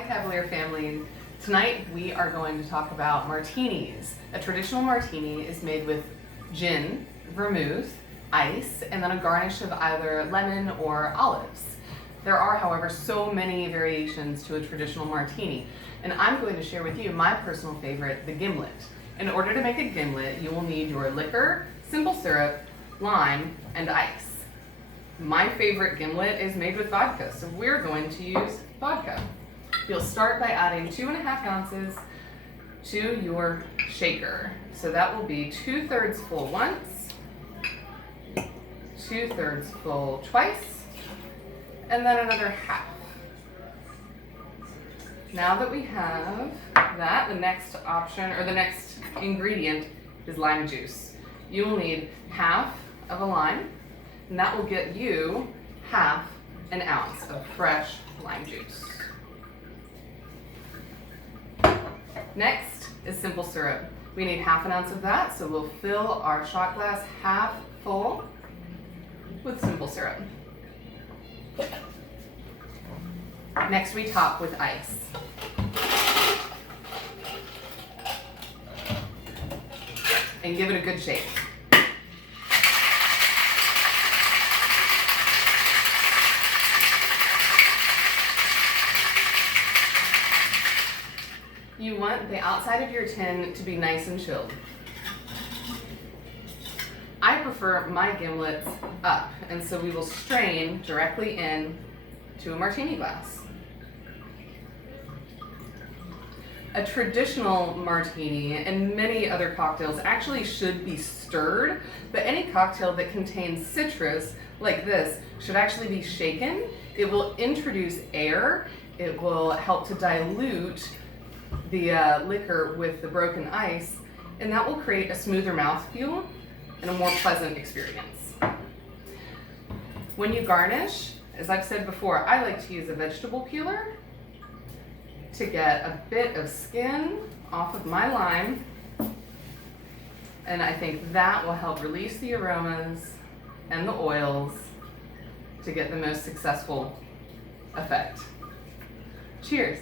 Hi Cavalier family. Tonight we are going to talk about martinis. A traditional martini is made with gin, vermouth, ice, and then a garnish of either lemon or olives. There are, however, so many variations to a traditional martini, and I'm going to share with you my personal favorite, the Gimlet. In order to make a gimlet, you will need your liquor, simple syrup, lime, and ice. My favorite gimlet is made with vodka, so we're going to use vodka. You'll start by adding 2.5 ounces to your shaker. So that will be 2/3 full once, 2/3 full twice, and then another half. Now that we have that, the next option, or the next ingredient is lime juice. You will need half of a lime, and that will get you half an ounce of fresh lime juice. Next is simple syrup. We need half an ounce of that, so we'll fill our shot glass half full with simple syrup. Next we top with ice. And give it a good shake. You want the outside of your tin to be nice and chilled. I prefer my gimlets up, and so we will strain directly in to a martini glass. A traditional martini and many other cocktails actually should be stirred, but any cocktail that contains citrus like this should actually be shaken. It will introduce air, it will help to dilute the liquor with the broken ice, and that will create a smoother mouthfeel and a more pleasant experience. When you garnish, as I've said before, I like to use a vegetable peeler to get a bit of skin off of my lime, and I think that will help release the aromas and the oils to get the most successful effect. Cheers.